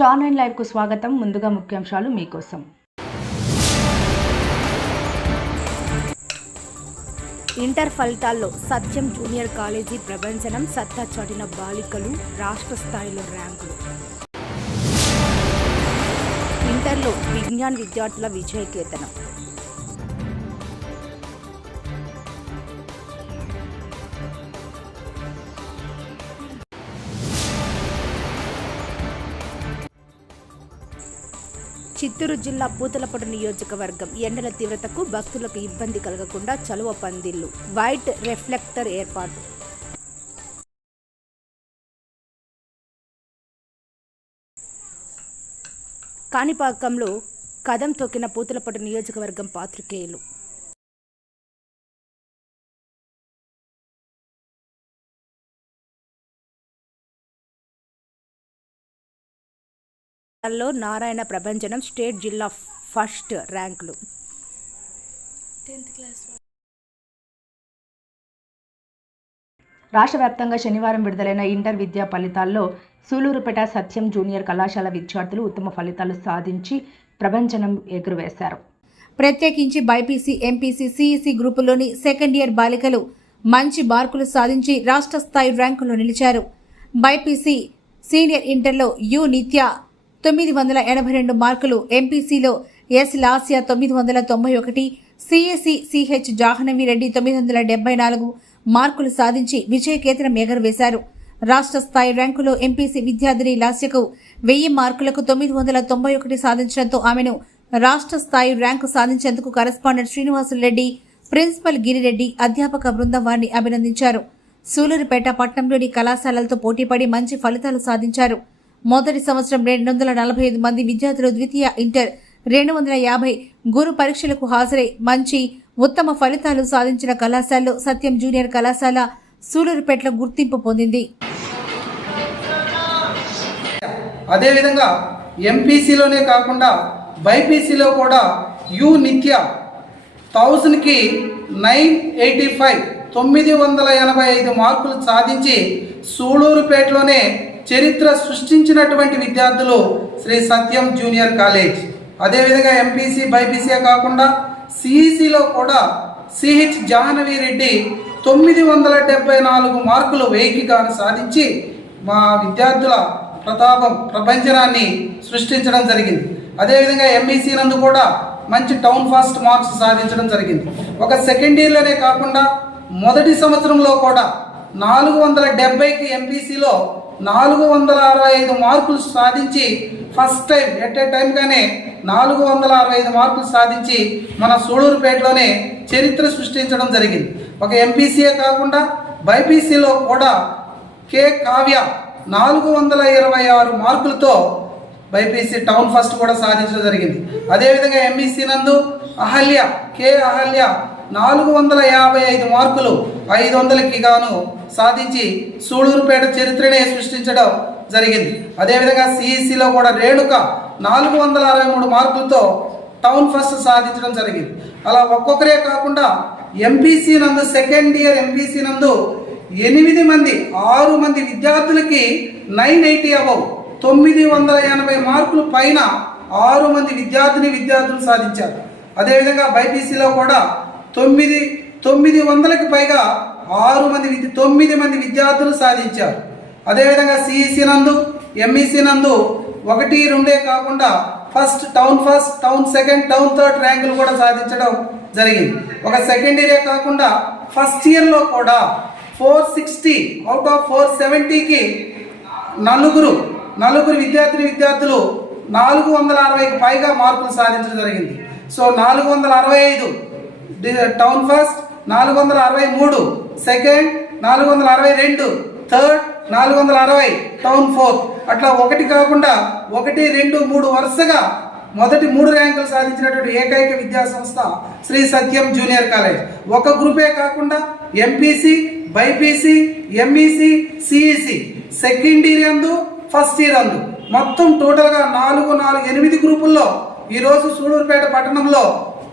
Tan live కు స్వాగతం. ముందుగా ముఖ్యాంశాలు మీకోసం. ఇంటర్ ఫలితాల్లో సత్యం జూనియర్ కాలేజీ ప్రభంజనం, సత్తా చాటిన బాలికలు, రాష్ట్ర స్థాయిలో ర్యాంకులు. ఇంటర్లో విజ్ఞాన్ విద్యార్థుల విజయకేతనం. చిత్తూరు జిల్లా పూతలపట్టు నియోజకవర్గం ఎండల తీవ్రతకు భక్తులకు ఇబ్బంది కలగకుండా చలువ పందిళ్లు, వైట్ రిఫ్లెక్టర్ ఏర్పాటు. కాణిపాకంలో కదం తొక్కిన పూతలపట్టు నియోజకవర్గం పాత్రికేయులు. నారాయణ ప్రభంజనం, స్టేట్ జిల్లా ఫస్ట్ ర్యాంకులు. రాష్ట్ర వ్యాప్తంగా శనివారం విడుదలైన ఇంటర్ విద్యా ఫలితాల్లో సూలూరుపేట సత్యం జూనియర్ కళాశాల విద్యార్థులు ఉత్తమ ఫలితాలు సాధించి ప్రభంజనం ఎగురవేశారు. ప్రత్యేకించి బైపీసీ, ఎంపీసీ, సిఈసీ గ్రూపుల్లోని సెకండ్ ఇయర్ బాలికలు మంచి మార్కులు సాధించి రాష్ట్ర స్థాయి ర్యాంకుల్లో నిలిచారు. బైపీసీ సీనియర్ ఇంటర్లో యు నిత్య 982 మార్కులు, ఎంపీసీలో S Lasya 991, CSC CH Jahnavi Reddy 974 మార్కులు సాధించి విజయకేతనం ఎగరవేశారు. రాష్ట్ర స్థాయి ర్యాంకులో ఎంపీసీ విద్యార్థిని లాస్యకు 1000 మార్కులకు 991 సాధించడంతో ఆమెను రాష్ట్ర స్థాయి ర్యాంకు సాధించేందుకు కరెస్పాండెంట్ శ్రీనివాసులు రెడ్డి, ప్రిన్సిపల్ గిరిరెడ్డి, అధ్యాపక బృందం వారిని అభినందించారు. సూలూరుపేట పట్టణంలోని కళాశాలలతో పోటీపడి మంచి ఫలితాలు సాధించారు. మొదటి సంవత్సరం 245 మంది విద్యార్థులు, ద్వితీయ ఇంటర్ 250 గురు పరీక్షలకు హాజరై మంచి ఉత్తమ ఫలితాలు సాధించిన కళాశాలలో సత్యం జూనియర్ కళాశాల సూలూరుపేటలో గుర్తింపు పొందింది. అదేవిధంగా ఎంపీసీలోనే కాకుండా బైపీసీలో కూడా యు నిత్య 1000కి 985 985 మార్కులు సాధించి సూలూరుపేటలోనే చరిత్ర సృష్టించినటువంటి విద్యార్థులు శ్రీ సత్యం జూనియర్ కాలేజ్. అదేవిధంగా ఎంపీసీ, బైపీసీ కాకుండా సిఈసీలో కూడా సిహెచ్ జాహ్నవి రెడ్డి 974 మార్కులు 1000కి గాను సాధించి మా విద్యార్థుల ప్రభంజనాన్ని సృష్టించడం జరిగింది. అదేవిధంగా ఎంఈసీ నందు కూడా మంచి టౌన్ ఫస్ట్ మార్క్స్ సాధించడం జరిగింది. ఒక సెకండ్ ఇయర్లోనే కాకుండా మొదటి సంవత్సరంలో కూడా 470కి ఎంపీసీలో 465 మార్కులు సాధించి ఫస్ట్ టైం ఎట్ ఏ టైంగానే 465 మార్కులు సాధించి మన సూళూరుపేటలోనే చరిత్ర సృష్టించడం జరిగింది. ఒక ఎంపీసీయే కాకుండా బైపీసీలో కూడా కే కావ్య 426 మార్కులతో బైపీసీ టౌన్ ఫస్ట్ కూడా సాధించడం జరిగింది. అదేవిధంగా ఎంఈసీ నందు అహల్య 455 మార్కులు 500కి గాను సాధించి సూళూరుపేట చరిత్రనే సృష్టించడం జరిగింది. అదేవిధంగా సిఈసీలో కూడా రేణుక 463 మార్కులతో టౌన్ ఫస్ట్ సాధించడం జరిగింది. అలా ఒక్కొక్కరే కాకుండా ఎంపీసీ నందు సెకండ్ ఇయర్ ఎంపీసీ నందు 6 మంది విద్యార్థులకి 980 అబవ్ 980 మార్కులు పైన 6 మంది విద్యార్థులు సాధించారు. అదేవిధంగా బైపీసీలో కూడా 900కి పైగా 9 మంది విద్యార్థులు సాధించారు. అదేవిధంగా సిఈసీ నందు, ఎంఈసీ నందు 1, 2 కాకుండా town first, town second, town third ర్యాంకులు కూడా సాధించడం జరిగింది. ఒక సెకండ్ ఇయరే కాకుండా ఫస్ట్ ఇయర్లో కూడా 460 అవుట్ ఆఫ్ 470కి నలుగురు విద్యార్థులు 460కి పైగా మార్కులు సాధించడం జరిగింది. So 465 town first, 463 second, 462 third, 460 town fourth, అట్లా 1 కాకుండా 1, 2, 3 వరుసగా మొదటి 3 ర్యాంకులు సాధించినటువంటి ఏకైక విద్యా సంస్థ శ్రీ సత్యం జూనియర్ కాలేజ్. ఒక గ్రూపే కాకుండా MPC, BiPC, MEC, CEC second year అందు, ఫస్ట్ ఇయర్ అందు మొత్తం టోటల్గా 8 గ్రూపుల్లో ఈరోజు సూళూరుపేట పట్టణంలో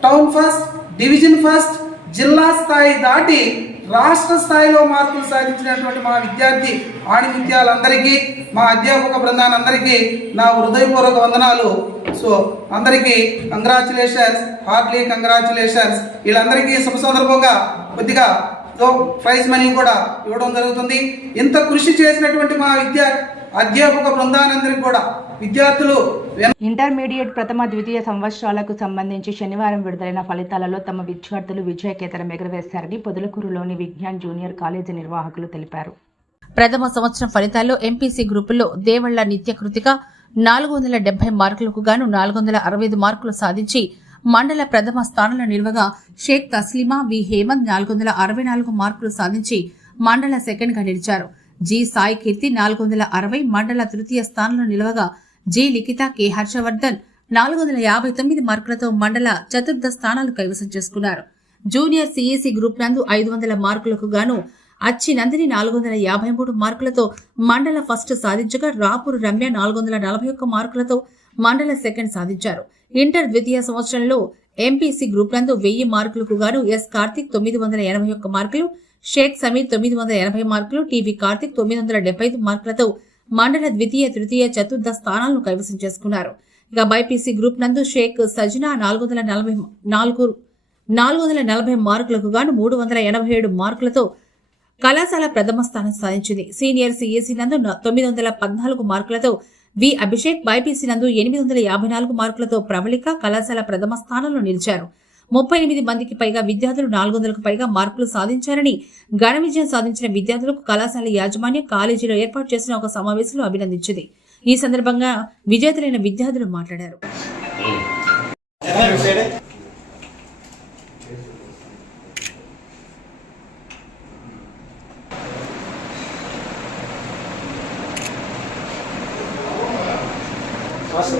టౌన్ ఫస్ట్, డివిజన్ ఫస్ట్, జిల్లా స్థాయి దాటి రాష్ట్ర స్థాయిలో మార్కులు సాధించినటువంటి మా విద్యార్థి ఆణిముత్యాలందరికీ, మా అధ్యాపక బృందానందరికీ నా హృదయపూర్వక వందనాలు. సో అందరికీ కంగ్రాచులేషన్స్, హార్ట్లీ కంగ్రాచులేషన్స్. వీళ్ళందరికీ శుభ సందర్భంగా కొద్దిగా ప్రైజ్ మనీ కూడా ఇవ్వడం జరుగుతుంది. ఇంత కృషి చేసినటువంటి మా అధ్యాపక బృందానందరికీ కూడా విద్యార్థులు ఇంటర్మీడియట్ ప్రథమ ద్వితీయ సంవత్సరాలకు సంబంధించి శనివారం విడుదలైన ఫలితాలలో తమ విద్యార్థులు విజయకేతనం ఎగురవేశారని పొదలకూరులోని విజ్ఞాన్ జూనియర్ కాలేజీ నిర్వాహకులు తెలిపారు. ప్రథమ సంవత్సరం ఫలితాల్లో ఎంపీసీ గ్రూపుల్లో దేవళ్ల నిత్యకృతిక 470 మార్కులకు గాను 465 మార్కులు సాధించి మండల ప్రథమ స్థానంలో నిలవగా, షేక్ తస్లిమా వి హేమంత్ 464 మార్కులు సాధించి మండల సెకండ్ గా నిలిచారు. జి సాయి కీర్తి 460 మండల తృతీయ స్థానంలో నిలవగా, జి లిఖిత కె హర్షవర్ధన్ 459 మార్కులతో మండల చతుర్థ స్థానాలు కైవసం చేసుకున్నారు. జూనియర్ సిఈసి గ్రూప్ నందు 500 మార్కులకు గాను అచ్చి నందిని 453 మార్కులతో మండల ఫస్ట్ సాధించగా, రాపూరు రమ్య 441 మార్కులతో మండల సెకండ్ సాధించారు. ఇంటర్ ద్వితీయ సంవత్సరంలో ఎంపీసీ గ్రూప్ నందు 1000 మార్కులకు గాను ఎస్ కార్తిక్ 981 మార్కులు, షేక్ సమీర్ 980 మార్కులు, టీవీ కార్తిక్ 975 మార్కులతో మండల ద్వితీయ తృతీయ చతుర్థ స్థానాలను కైవసం చేసుకున్నారు. ఇక బైపీసీ గ్రూప్ నందు షేక్ సజ్నా 440 మార్కులకు గాను 387 మార్కులతో కళాశాల ప్రథమ స్థానం సాధించింది. సీనియర్ సిఎస్సి నందు 914 మార్కులతో వి అభిషేక్, బైపీసీ నందు 854 మార్కులతో ప్రవళిక కళాశాల ప్రథమ స్థానంలో నిలిచారు. 38 మందికి పైగా విద్యార్థులు 400కు పైగా మార్కులు సాధించారని, ఘన విజయం సాధించిన విద్యార్థులకు కళాశాల యాజమాన్యం కాలేజీలో ఏర్పాటు చేసిన ఒక సమావేశంలో అభినందించింది. ఈ సందర్భంగా విజేతలైన విద్యార్థులు మాట్లాడారు.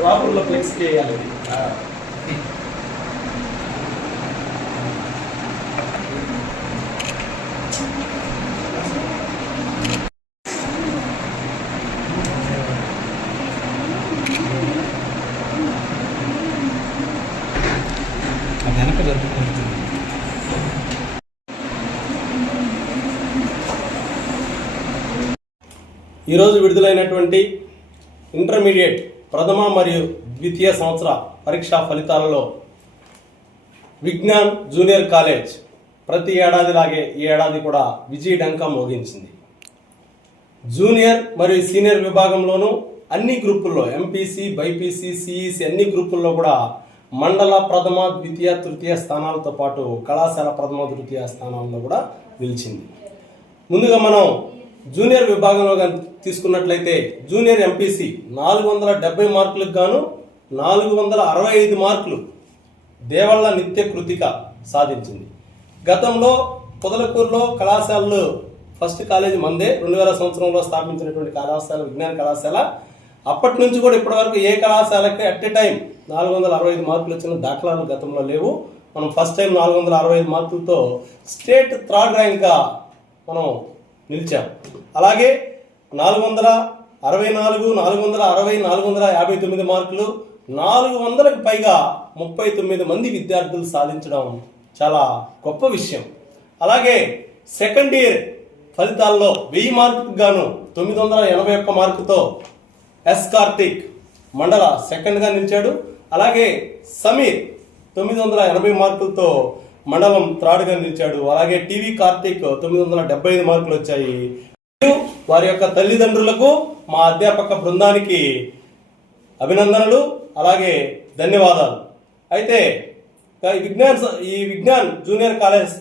రాపూర్లో ఫ్లెక్స్ చేయాలి. ఈరోజు విడుదలైనటువంటి ఇంటర్మీడియట్ ప్రథమ మరియు ద్వితీయ సంవత్సర పరీక్షా ఫలితాలలో విజ్ఞాన్ జూనియర్ కాలేజ్ ప్రతి ఏడాదిలాగే ఈ ఏడాది కూడా విజయ డంకా మోగించింది. జూనియర్ మరియు సీనియర్ విభాగంలోనూ అన్ని గ్రూపుల్లో ఎంపీసీ, బైపీసీ, సిఈసి అన్ని గ్రూపుల్లో కూడా మండల ప్రథమ ద్వితీయ తృతీయ స్థానాలతో పాటు కళాశాల ప్రథమ తృతీయ స్థానాల్లో కూడా నిలిచింది. ముందుగా మనం జూనియర్ విభాగంలో తీసుకున్నట్లయితే జూనియర్ ఎంపీసీ 470 మార్కులకు గాను 465 మార్కులు దేవళ్ల నిత్య కృతిక సాధించింది. గతంలో పొదలకూరులో కళాశాలలో ఫస్ట్ కాలేజీ మందే 2000 సంవత్సరంలో స్థాపించినటువంటి కళాశాల విజ్ఞాన కళాశాల. అప్పటి నుంచి కూడా ఇప్పటి వరకు ఏ కళాశాలకి అట్ ఏ టైం 465 మార్కులు వచ్చిన దాఖలాలు గతంలో లేవు. మనం ఫస్ట్ టైం 465 మార్కులతో స్టేట్ థర్డ్ ర్యాంక్గా మనం నిలిచాం. అలాగే 464, 460, 459 మార్కులు, 400కు పైగా 39 మంది విద్యార్థులు సాధించడం చాలా గొప్ప విషయం. అలాగే సెకండ్ ఇయర్ ఫలితాల్లో 1000 మార్కులకు గాను 981 మార్కుతో ఎస్ కార్తిక్ మండల సెకండ్గా నిలిచాడు. అలాగే సమీర్ 980 మార్కులతో మండలం థర్డ్గా నిలిచాడు. అలాగే టీవీ కార్తిక్ 975 మార్కులు వచ్చాయి. వారి యొక్క తల్లిదండ్రులకు, మా అధ్యాపక బృందానికి అభినందనలు, అలాగే ధన్యవాదాలు. అయితే ఈ విజ్ఞాన్ జూనియర్ కాలేజ్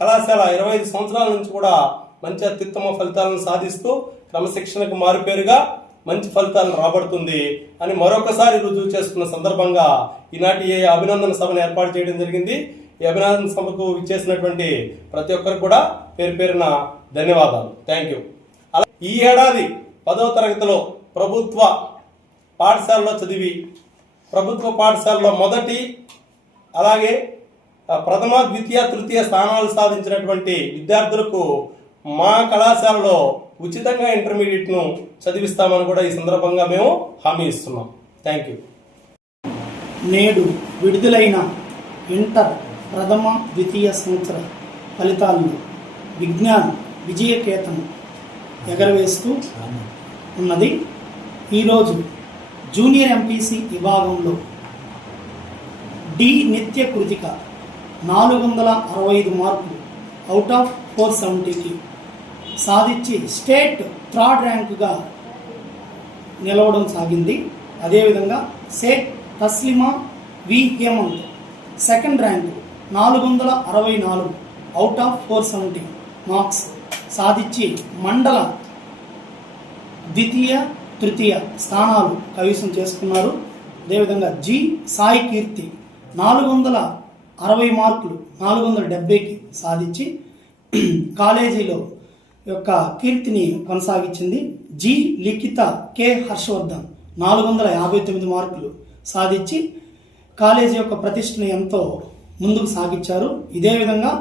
కళాశాల 25 సంవత్సరాల నుంచి కూడా మంచి అత్యుత్తమ ఫలితాలను సాధిస్తూ క్రమశిక్షణకు మారుపేరుగా మంచి ఫలితాలను రాబడుతుంది అని మరొకసారి రుజువు చేసుకున్న సందర్భంగా ఈనాటి అభినందన సభను ఏర్పాటు చేయడం జరిగింది. ఈ అభినందన సభకు ఇచ్చేసినటువంటి ప్రతి ఒక్కరికి కూడా పేరు పేరున ధన్యవాదాలు. Thank you. అలా ఈ ఏడాది 10వ తరగతిలో ప్రభుత్వ పాఠశాలలో చదివి ప్రభుత్వ పాఠశాలలో మొదటి అలాగే ప్రథమ ద్వితీయ తృతీయ స్థానాలు సాధించినటువంటి విద్యార్థులకు మా కళాశాలలో ఉచితంగా ఇంటర్మీడియట్ను చదివిస్తామని కూడా ఈ సందర్భంగా మేము హామీ ఇస్తున్నాం. Thank you. నేడు విడుదలైన ఇంటర్ ప్రథమ ద్వితీయ సంవత్సర ఫలితాలను విజ్ఞాన్ విజయకేతనం ఎగరవేస్తూ ఉన్నది. ఈరోజు జూనియర్ ఎంపీసీ విభాగంలో డి నిత్య కృతిక 465 మార్కులు అవుట్ ఆఫ్ 470కి సాధించి స్టేట్ థర్డ్ ర్యాంకుగా నిలవడం సాగింది. అదేవిధంగా Sheikh Taslima V Hemanth second rank 464 out of 470 marks సాధించి మండల ద్వితీయ తృతీయ స్థానాలు కైవసం చేసుకున్నారు. అదేవిధంగా జి సాయి కీర్తి 460 మార్కులు 470కి సాధించి కాలేజీలో యొక్క కీర్తిని కొనసాగించింది. జి లిఖిత కె హర్షవర్ధన్ 459 మార్కులు సాధించి కాలేజీ యొక్క ప్రతిష్టను ఎంతో ముందుకు సాగించారు. ఇదే విధంగా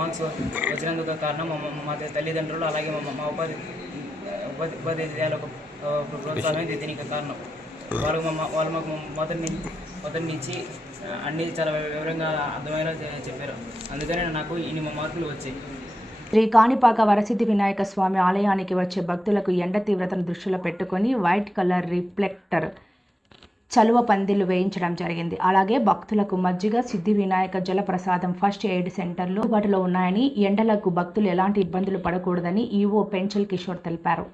మార్క్స్ వచ్చినందుకు కారణం మా తల్లిదండ్రులు, అలాగే మా ఉపాధ్యాయులకు ప్రోత్సాహమే దీనికి కారణం. వాళ్ళు మాకు మొదటి నుంచి అన్నీ చాలా వివరంగా అర్థమయ్యేలా చెప్పారు. అందుకనే నాకు ఇన్ని మార్కులు వచ్చాయి. శ్రీ కాణిపాక వరసిద్ధి వినాయక స్వామి ఆలయానికి వచ్చే భక్తులకు ఎండ తీవ్రతను దృష్టిలో పెట్టుకొని వైట్ కలర్ రిఫ్లెక్టర్ చలువ పందిళ్లు వేయించడం జరిగింది. అలాగే భక్తులకు మజ్జిగ, సిద్ధి వినాయక జలప్రసాదం, ఫస్ట్ ఎయిడ్ సెంటర్లు అందుబాటులో ఉన్నాయని, ఎండలకు భక్తులు ఎలాంటి ఇబ్బందులు పడకూడదని ఈవో పెంచల్ కిషోర్ తెలిపారు.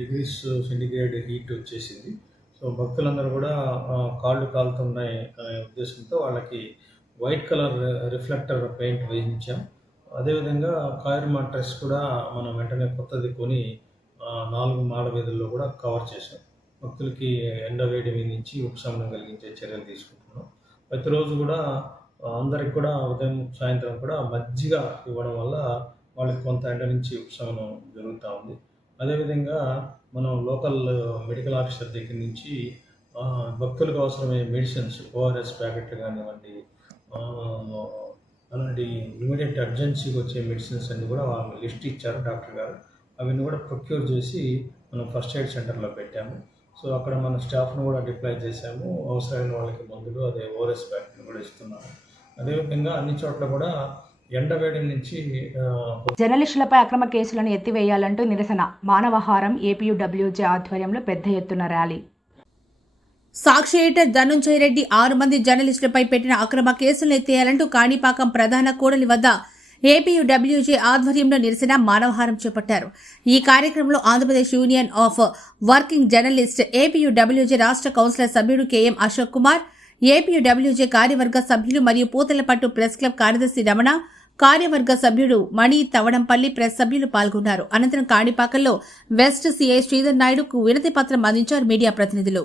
degrees సెంటిగ్రేడ్ హీట్ వచ్చేసింది. సో భక్తులందరూ కూడా కాళ్ళు కాలుతున్నాయి అనే ఉద్దేశంతో వాళ్ళకి వైట్ కలర్ రిఫ్లెక్టర్ పెయింట్ వేయించాం. అదేవిధంగా కాయర్ మాట్రెస్ కూడా మనం వెంటనే కొత్తది కొని 4 మాడ వీధుల్లో కూడా కవర్ చేసాం. భక్తులకి ఎండ వేడి మీద నుంచి ఉపశమనం కలిగించే చర్యలు తీసుకుంటున్నాం. ప్రతిరోజు కూడా అందరికి కూడా ఉదయం సాయంత్రం కూడా మజ్జిగ ఇవ్వడం వల్ల వాళ్ళకి కొంత ఎండ నుంచి ఉపశమనం జరుగుతూ ఉంది. అదేవిధంగా మనం లోకల్ మెడికల్ ఆఫీసర్ దగ్గర నుంచి భక్తులకు అవసరమయ్యే మెడిసిన్స్, ఓఆర్ఎస్ ప్యాకెట్లు కానివ్వండి, అలాంటి ఇమీడియట్ అర్జెన్సీకి వచ్చే మెడిసిన్స్ అన్నీ కూడా వాళ్ళు లిస్ట్ ఇచ్చారు డాక్టర్ గారు. అవన్నీ కూడా ప్రొక్యూర్ చేసి మనం ఫస్ట్ ఎయిడ్ సెంటర్లో పెట్టాము. సో అక్కడ మన స్టాఫ్ను కూడా డిప్లాయ్ చేశాము. అవసరమైన వాళ్ళకి మందులు, అదే ఓఆర్ఎస్ ప్యాకెట్లు కూడా ఇస్తున్నాము. అదేవిధంగా అన్ని చోట్ల కూడా ఎండవేడి నుంచి జర్నలిస్టులపై అక్రమ కేసులను ఎత్తివేయాలంటూ నిరసన, మానవహారం ఏపీయూడబ్ల్యూజే ఆధ్వర్యంలో పెద్ద ఎత్తున ర్యాలీ. సాక్షి ఎడిటర్ ధనుంజయ రెడ్డి 6 మంది జర్నలిస్టులపై పెట్టిన అక్రమ కేసులను ఎత్తేయాలంటూ కాణిపాకం ప్రధాన కూడలి వద్ద ఏపీయూడబ్ల్యూజే ఆధ్వర్యంలో నిరసన, మానవహారం చేపట్టారు. ఈ కార్యక్రమంలో Andhra Pradesh union of working journalist, APUWJ రాష్ట్ర కౌన్సిలర్ సభ్యుడు కెఎం అశోక్ కుమార్, ఏపీయూడబ్ల్యూజే కార్యవర్గ సభ్యులు మరియు పూతలపట్టు ప్రెస్ క్లబ్ కార్యదర్శి రమణ, కార్యవర్గ సభ్యుడు మణి తవడంపల్లి ప్రెస్ సభ్యులు పాల్గొన్నారు. అనంతరం కాణిపాకంలో వెస్ట్ సిఐ శ్రీధర్ నాయుడుకు వినతి పత్రం అందించారు మీడియా ప్రతినిధులు.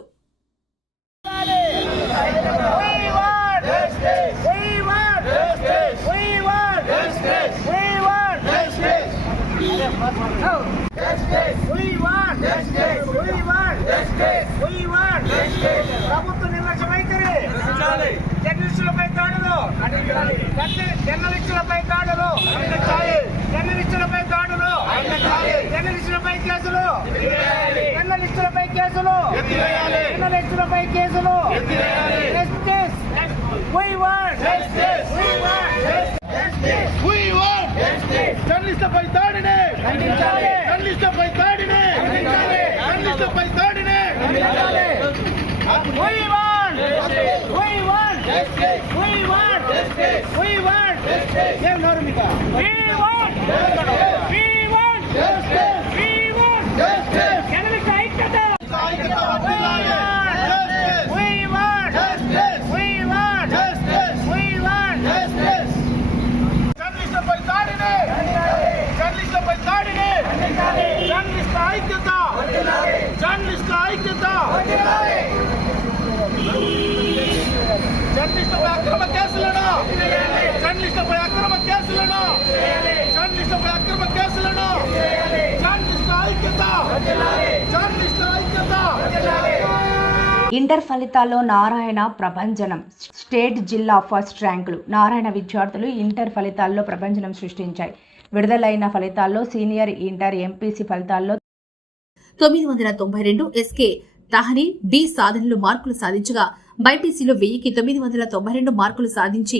ప్రభుత్వ నిర్లక్ష్య వైఖరి, జర్నలిస్టులపై దాడులు, జర్నలిస్టులపై దాడులు, జర్నలిస్టులపై దాడులు, జర్నలిస్టులపై కేసులు, జర్నలిస్టులపై కేసులు, జర్నలిస్టులపై కేసులు. Justice, we want justice, we want justice, we want justice. జర్నలిస్టులపై దాడిని ఖండించాలి, జర్నలిస్టులపై దాడిని ఖండించాలి, జర్నలిస్టులపై దాడిని ఖండించాలి. జర్నలిస్టుల ఐక్యత. ఇంటర్ ఫలితాల్లో నారాయణ ప్రభంజనం. స్టేట్ జిల్లా ఫస్ట్ ర్యాంకులు. నారాయణ విద్యార్థులు ఇంటర్ ఫలితాల్లో ప్రభంజనం సృష్టించాయి. విడుదలైన ఫలితాల్లో సీనియర్ ఇంటర్ ఎంపీసీ ఫలితాల్లో 992 ఎస్కే తహనీ బి సాధనలు మార్కులు సాధించగా బైపీసీలో 1992 మార్కులు సాధించి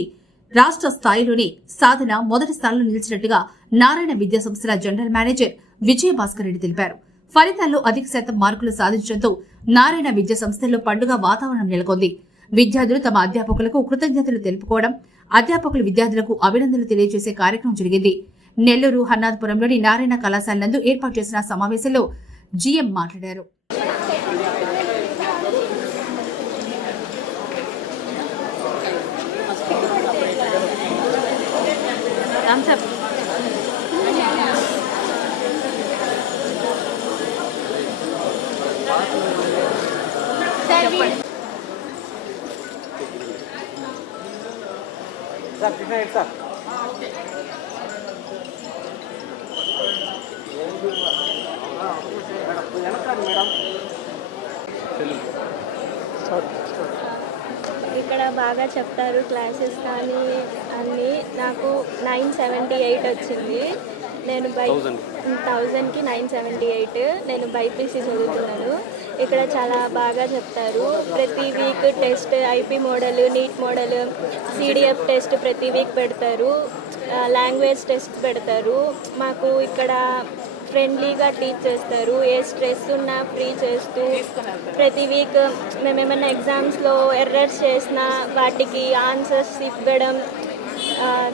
రాష్ట్ర స్థాయిలోని సాధన మొదటి స్థానంలో నిలిచినట్టుగా నారాయణ విద్యా సంస్థల జనరల్ మేనేజర్ విజయభాస్కర్ రెడ్డి తెలిపారు. ఫలితాల్లో అధిక శాతం మార్కులు సాధించడంతో నారాయణ విద్యా సంస్థల్లో పండుగ వాతావరణం నెలకొంది. విద్యార్థులు తమ అధ్యాపకులకు కృతజ్ఞతలు తెలుపుకోవడం, అధ్యాపకులు విద్యార్థులకు అభినందనలు తెలియజేసే కార్యక్రమం జరిగింది. నెల్లూరు హన్నాథపురంలోని నారాయణ కళాశాల నందు ఏర్పాటు చేసిన సమావేశంలో జీఎం మాట్లాడారు. ఇక్కడ బాగా చెప్తారు క్లాసెస్ కానీ అన్నీ. నాకు 978 వచ్చింది. నేను 1000కి 978. నేను బైపీసీ చదువుతున్నాను. ఇక్కడ చాలా బాగా చెప్తారు. ప్రతి week test, IP model, NEET model, CDF test ప్రతి వీక్ పెడతారు. లాంగ్వేజ్ టెస్ట్ పెడతారు. మాకు ఇక్కడ ఫ్రెండ్లీగా టీచ్ చేస్తారు. ఏ స్ట్రెస్ ఉన్నా ఫ్రీ చేస్తూ ప్రతి వీక్ మేము ఏమైనా ఎగ్జామ్స్లో ఎర్రర్స్ చేసినా వాటికి ఆన్సర్స్ ఇవ్వడం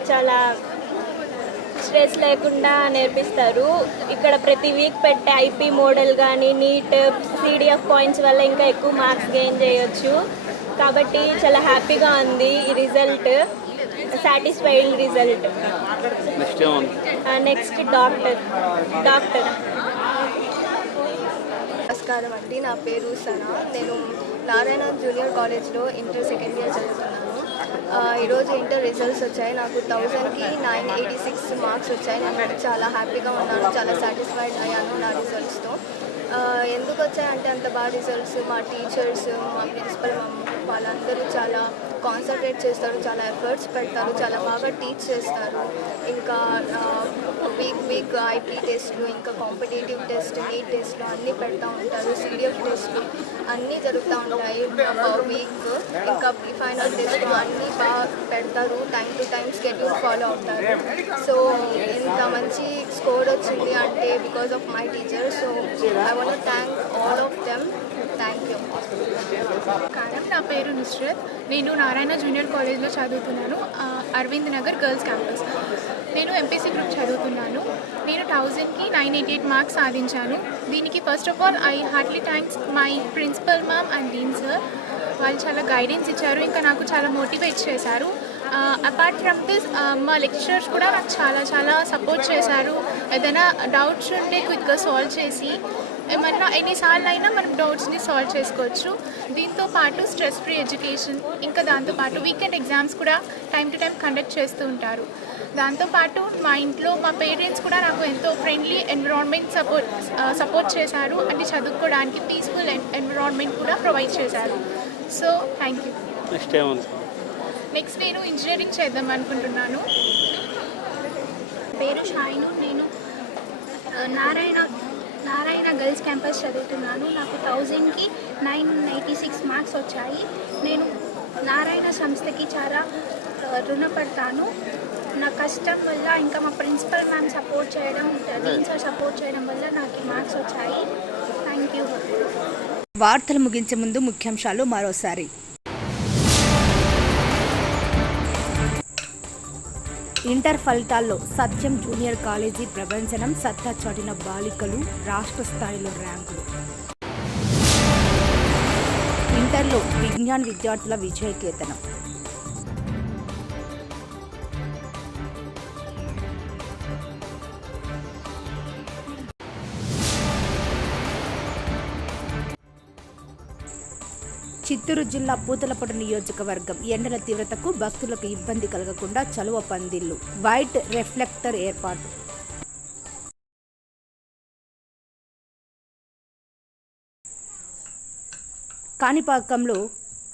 చాలా స్ట్రెస్ లేకుండా నేర్పిస్తారు. ఇక్కడ ప్రతి వీక్ పెట్టే ఐపీ మోడల్ కానీ నీట్ సిడిఎఫ్ పాయింట్స్ వల్ల ఇంకా ఎక్కువ మార్క్స్ గెయిన్ చేయొచ్చు. కాబట్టి చాలా హ్యాపీగా ఉంది ఈ result. Satisfied result. Next doctor. నమస్కారం అండి, నా పేరు సనా. నేను నారాయణ జూనియర్ కాలేజ్లో ఇంటర్ సెకండ్ ఇయర్ చదువుతున్నాను. ఈరోజు ఇంటర్ రిజల్ట్స్ వచ్చాయి. నాకు 1000కి 986 మార్క్స్ వచ్చాయి. నేను చాలా హ్యాపీగా ఉన్నాను, చాలా సాటిస్ఫైడ్ అయ్యాను నా రిజల్ట్స్తో. ఎందుకు వచ్చాయంటే అంత బాగా రిజల్ట్స్ మా టీచర్స్, మా ప్రిన్సిపల్ వాళ్ళందరూ చాలా కాన్సన్ట్రేట్ చేస్తారు, చాలా ఎఫర్ట్స్ పెడతారు, చాలా బాగా టీచ్ చేస్తారు. ఇంకా వీక్ ఐపీ టెస్ట్లు, ఇంకా కాంపిటేటివ్ టెస్ట్, నీట్ టెస్ట్లు అన్నీ పెడతా ఉంటారు. సిడిఎఫ్ టెస్ట్లు అన్నీ జరుగుతూ ఉంటాయి వీక్. ఇంకా ప్రీ ఫైనల్ టెస్ట్లు అన్నీ బాగా పెడతారు. Time to time schedule follow అవుతారు. సో ఇంత మంచి స్కోర్ వచ్చింది అంటే because of my teacher. So I want to thank all of them. Thank you. నా పేరు నుస్రత్. నేను నారాయణ జూనియర్ కాలేజ్లో చదువుతున్నాను, అరవింద్ నగర్ గర్ల్స్ క్యాంపస్. నేను ఎంపీసీ గ్రూప్ చదువుతున్నాను. నేను 1000కి 988 మార్క్స్ సాధించాను. దీనికి first of all I heartly thanks my principal ma'am and dean sir. వాళ్ళు చాలా గైడెన్స్ ఇచ్చారు, ఇంకా నాకు చాలా మోటివేట్ చేశారు. అపార్ట్ ఫ్రమ్ దిస్ మా లెక్చరర్స్ కూడా నాకు చాలా సపోర్ట్ చేశారు. ఏదైనా డౌట్స్ ఉంటే క్విక్గా సాల్వ్ చేసి ఏమన్నా ఎన్నిసార్లు అయినా మనం డౌట్స్ని సాల్వ్ చేసుకోవచ్చు. దీంతో పాటు స్ట్రెస్ ఫ్రీ ఎడ్యుకేషన్, ఇంకా దాంతోపాటు వీకెండ్ ఎగ్జామ్స్ కూడా టైం టు టైం కండక్ట్ చేస్తూ ఉంటారు. దాంతోపాటు మా ఇంట్లో మా పేరెంట్స్ కూడా నాకు ఎంతో ఫ్రెండ్లీ ఎన్విరాన్మెంట్ సపోర్ట్ చేశారు. అంటే చదువుకోవడానికి పీస్ఫుల్ ఎన్విరాన్మెంట్ కూడా ప్రొవైడ్ చేశారు. So thank you. నెక్స్ట్ నేను ఇంజనీరింగ్ చేద్దాం అనుకుంటున్నాను. పేరు షాయిను. నేను నారాయణ గర్ల్స్ క్యాంపస్ చదువుతున్నాను. నాకు 1000కి 986 మార్క్స్ వచ్చాయి. నేను నారాయణ సంస్థకి చాలా రుణపడతాను. నా కష్టం వల్ల, ఇంకా మా ప్రిన్సిపల్ మ్యామ్ సపోర్ట్ చేయడం, డీన్ సార్ సపోర్ట్ చేయడం వల్ల నాకు మార్క్స్ వచ్చాయి. Thank you. వార్తలు ముగించే ముందు ముఖ్యాంశాలు మరోసారి. ఇంటర్ ఫలితాల్లో సత్యం జూనియర్ కాలేజీ ప్రభంజనం. సత్తా చాటిన బాలికలు, రాష్ట్ర స్థాయిలో ర్యాంకులు. ఇంటర్లో విజ్ఞాన్ విద్యార్థుల విజయకేతనం. చిత్తూరు జిల్లా పూతలపట్టు నియోజకవర్గం ఎండల తీవ్రతకు భక్తులకు ఇబ్బంది కలగకుండా చలువ పందిళ్లు, వైట్ రిఫ్లెక్టర్ ఏర్పాటు. కాణిపాకంలో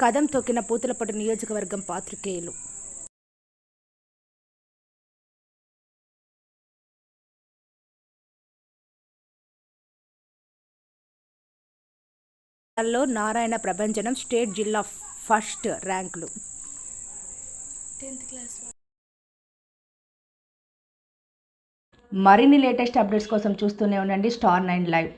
కదం తొక్కిన పూతలపట్టు నియోజకవర్గం పాత్రికేయులు. నారాయణ ప్రభంజనం స్టేట్ జిల్లా ఫస్ట్ ర్యాంకులు. మరిన్ని లేటెస్ట్ అప్డేట్స్ కోసం చూస్తూనే ఉండండి Star 9 Live.